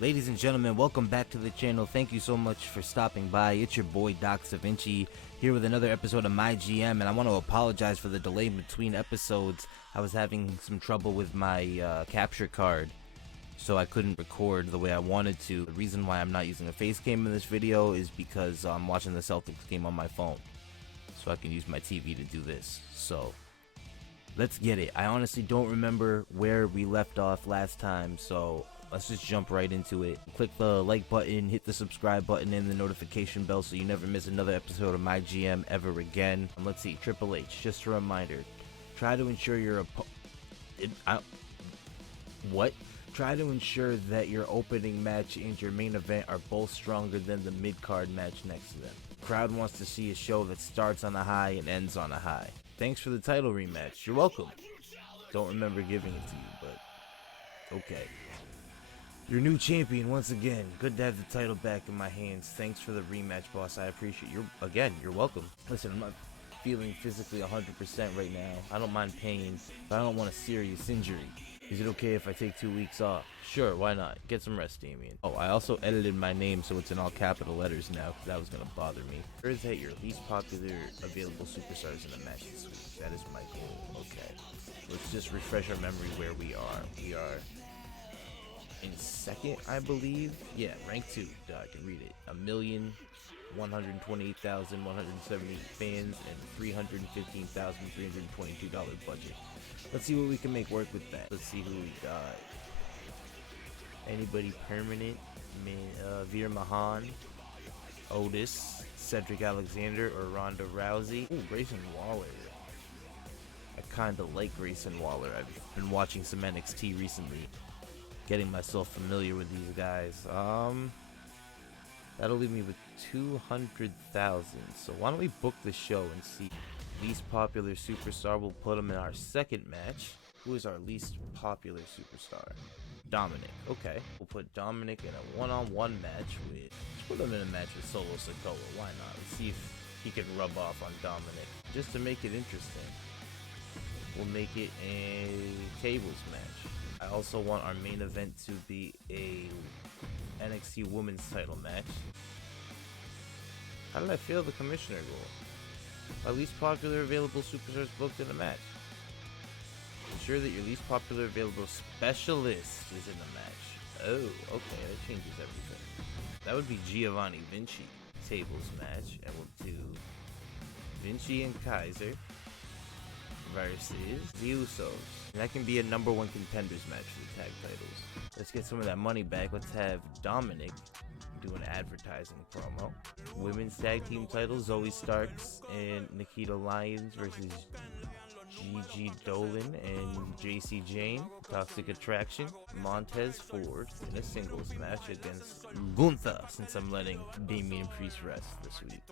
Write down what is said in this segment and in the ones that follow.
Ladies and gentlemen, welcome back to the channel. Thank you so much for stopping by. It's your boy Doc Vinci here with another episode of MyGM, and I want to apologize for the delay between episodes. I was having some trouble with my capture card, so I couldn't record the way I wanted to. The reason why I'm not using a face cam in this video is because I'm watching the Celtics game on my phone, so I can use my TV to do this. So let's get it. I honestly don't remember where we left off last time, so let's just jump right into it. Click the like button, hit the subscribe button, and the notification bell so you never miss another episode of MyGM ever again. And let's see, Triple H, just a reminder, try to ensure Try to ensure that your opening match and your main event are both stronger than the mid-card match next to them. The crowd wants to see a show that starts on a high and ends on a high. Thanks for the title rematch. You're welcome. Don't remember giving it to you, but okay. Your new champion once again. Good to have the title back in my hands. Thanks for the rematch, boss. I appreciate you. You're welcome. Listen, I'm not feeling physically 100% right now. I don't mind pain, but I don't want a serious injury. Is it okay if I take 2 weeks off? Sure, why not? Get some rest, Damien. Oh, I also edited my name so it's in all capital letters now, because that was going to bother me. Where is that your least popular available superstars in the match this week? That is my goal. Okay. Let's just refresh our memory where we are. We are in second, I believe. Yeah, rank 2. I can read it. 1,128,170 fans and $315,322 budget. Let's see what we can make work with that. Let's see who we got. Anybody permanent? Veer Mahan, Otis, Cedric Alexander, or Ronda Rousey. Ooh, Grayson Waller. I kind of like Grayson Waller. I've been watching some NXT recently, getting myself familiar with these guys. That'll leave me with 200,000. So why don't we book the show and see least popular superstar? We'll put him in our second match. Who is our least popular superstar? Dominic. Okay, we'll put Dominic in a one-on-one match with. Let's put him in a match with Solo Sikoa. Why not? Let's see if he can rub off on Dominic, just to make it interesting. We'll make it a tables match. I also want our main event to be a NXT Women's title match. How did I fail the commissioner goal? My least popular available superstars booked in a match. Ensure that your least popular available specialist is in the match. Oh, okay, that changes everything. That would be Giovanni Vinci tables match, and we'll do Vinci and Kaiser versus the Usos. And that can be a number 1 contenders match for the tag titles. Let's get some of that money back. Let's have Dominic do an advertising promo. Women's tag team titles, Zoe Starks and Nikita Lyons versus Gigi Dolan and JC Jane. Toxic Attraction, Montez Ford in a singles match against Gunther, since I'm letting Damian Priest rest this week.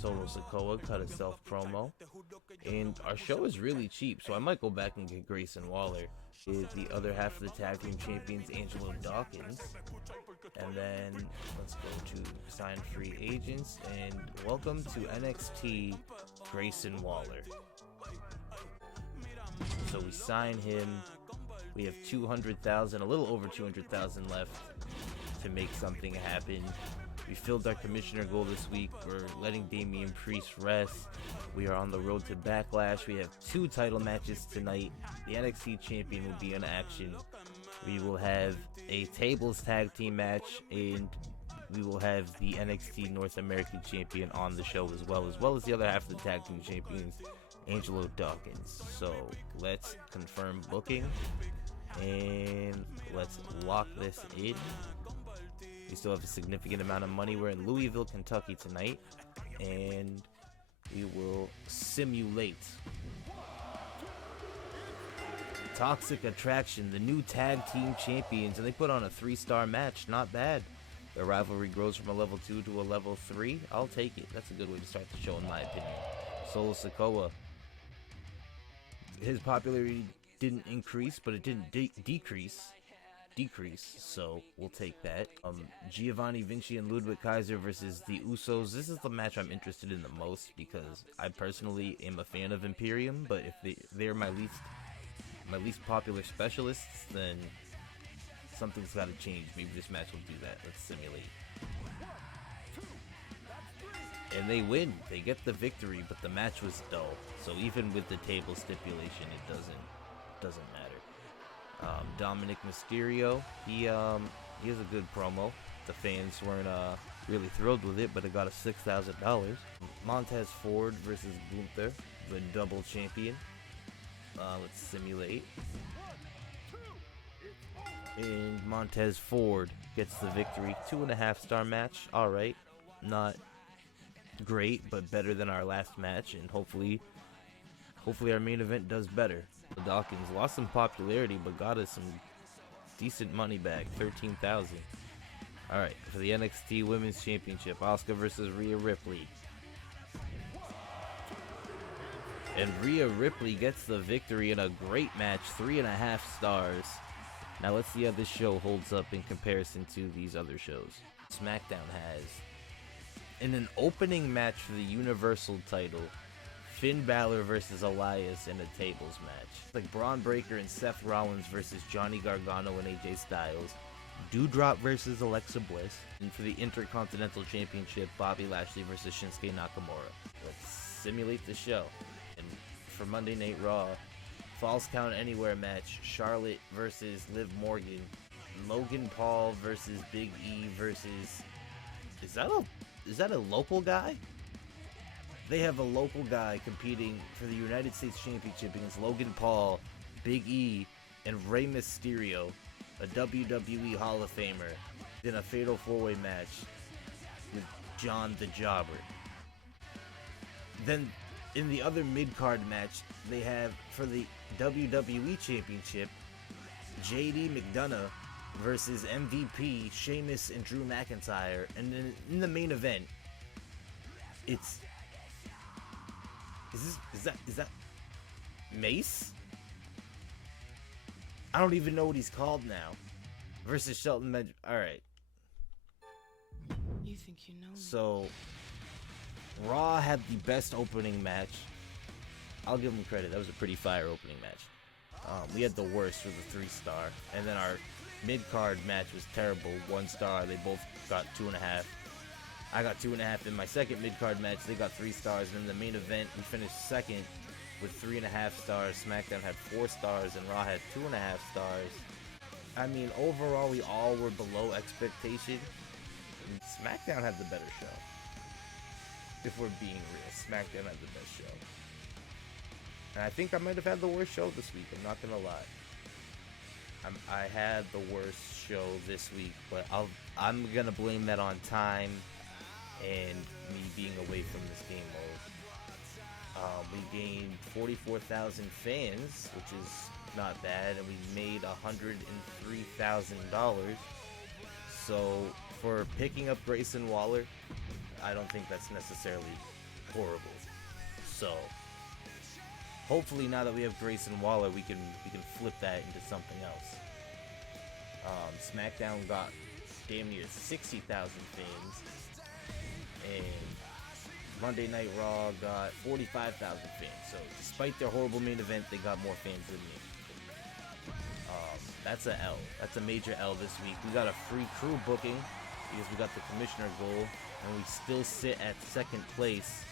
Solo Sikoa cut a self promo, and our show is really cheap, so I might go back and get Grayson Waller. Is the other half of the tag team champions, Angelo Dawkins. And then let's go to sign free agents, and welcome to NXT Grayson Waller. So we sign him. We have 200,000, a little over 200,000 left to make something happen. We filled our commissioner goal this week. We're letting Damian Priest rest. We are on the road to Backlash. We have 2 title matches tonight. The NXT champion will be in action. We will have a tables tag team match, and we will have the NXT North American champion on the show as well as the other half of the tag team champions, Angelo Dawkins. So let's confirm booking, and let's lock this in. We still have a significant amount of money. We're in Louisville, Kentucky tonight, and we will simulate Toxic Attraction, the new tag team champions, and they put on a 3-star match. Not bad. The rivalry grows from a level 2 to a level 3. I'll take it. That's a good way to start the show, in my opinion. Solo Sikoa, his popularity didn't increase, but it didn't decrease, so we'll take that. Giovanni Vinci and Ludwig Kaiser versus the Usos. This is the match I'm interested in the most, because I personally am a fan of Imperium, but if they're my least popular specialists, then Something's got to change. Maybe this match will do that. Let's simulate. And they win. They get the victory, but the match was dull. So even with the table stipulation, it doesn't matter. Dominic Mysterio, he has a good promo. The fans weren't really thrilled with it, but it got us $6,000. Montez Ford versus Gunther, the double champion. Let's simulate. And Montez Ford gets the victory. 2.5-star match. Alright. Not great, but better than our last match, and hopefully our main event does better. Dawkins lost some popularity, but got us some decent money back. 13,000. Alright, for the NXT Women's Championship, Asuka versus Rhea Ripley. And Rhea Ripley gets the victory in a great match, 3.5 stars. Now let's see how this show holds up in comparison to these other shows. SmackDown has, in an opening match for the Universal title, Finn Balor versus Elias in a tables match. Like Braun Breaker and Seth Rollins versus Johnny Gargano and AJ Styles. Doudrop versus Alexa Bliss. And for the Intercontinental Championship, Bobby Lashley versus Shinsuke Nakamura. Let's simulate the show. And for Monday Night Raw, Falls Count Anywhere match, Charlotte versus Liv Morgan. Logan Paul versus Big E versus... Is that a local guy? They have a local guy competing for the United States Championship against Logan Paul, Big E, and Rey Mysterio, a WWE Hall of Famer, in a fatal 4-way match with John the Jobber. Then, in the other mid-card match, they have, for the WWE Championship, JD McDonough versus MVP, Sheamus and Drew McIntyre. And then in the main event, it's... Is that Mace? I don't even know what he's called now. Versus Shelton Benjamin. Alright. You think you know me? So, Raw had the best opening match. I'll give them credit. That was a pretty fire opening match. We had the worst with the 3-star. And then our mid-card match was terrible. 1 star. They both got 2.5. I got 2.5 in my second mid-card match. They got 3 stars. And in the main event, we finished second with 3.5 stars. SmackDown had 4 stars, and Raw had 2.5 stars. I mean, overall, we all were below expectation. And SmackDown had the better show. If we're being real, SmackDown had the best show. And I think I might have had the worst show this week. I'm not gonna lie. I had the worst show this week, but I'm gonna blame that on time and me being away from this game mode. We gained 44,000 fans, which is not bad, and we made $103,000. So for picking up Grayson Waller, I don't think that's necessarily horrible. So hopefully now that we have Grayson Waller, we can flip that into something else. SmackDown got damn near 60,000 fans, and Monday Night Raw got 45,000 fans. So despite their horrible main event, they got more fans than me. That's a L. That's a major L this week. We got a free crew booking because we got the commissioner goal, and we still sit at second place.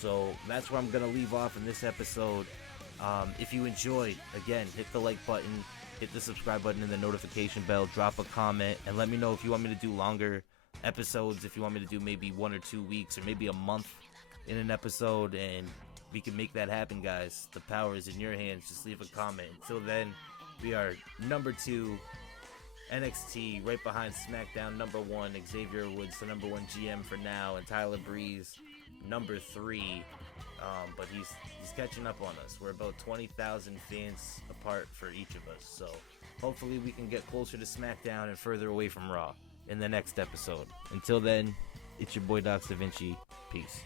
So that's where I'm gonna leave off in this episode. If you enjoyed, again, hit the like button, hit the subscribe button and the notification bell, drop a comment, and let me know if you want me to do longer episodes, if you want me to do maybe 1 or 2 weeks or maybe a month in an episode, and we can make that happen, guys. The power is in your hands. Just leave a comment. Until then, we are number 2 NXT, right behind SmackDown, number 1 Xavier Woods, the number 1 GM for now, and Tyler Breeze, number 3. But he's catching up on us. We're about 20,000 fans apart for each of us. So hopefully we can get closer to SmackDown and further away from Raw in the next episode. Until then, it's your boy Doc Da Vinci. Peace.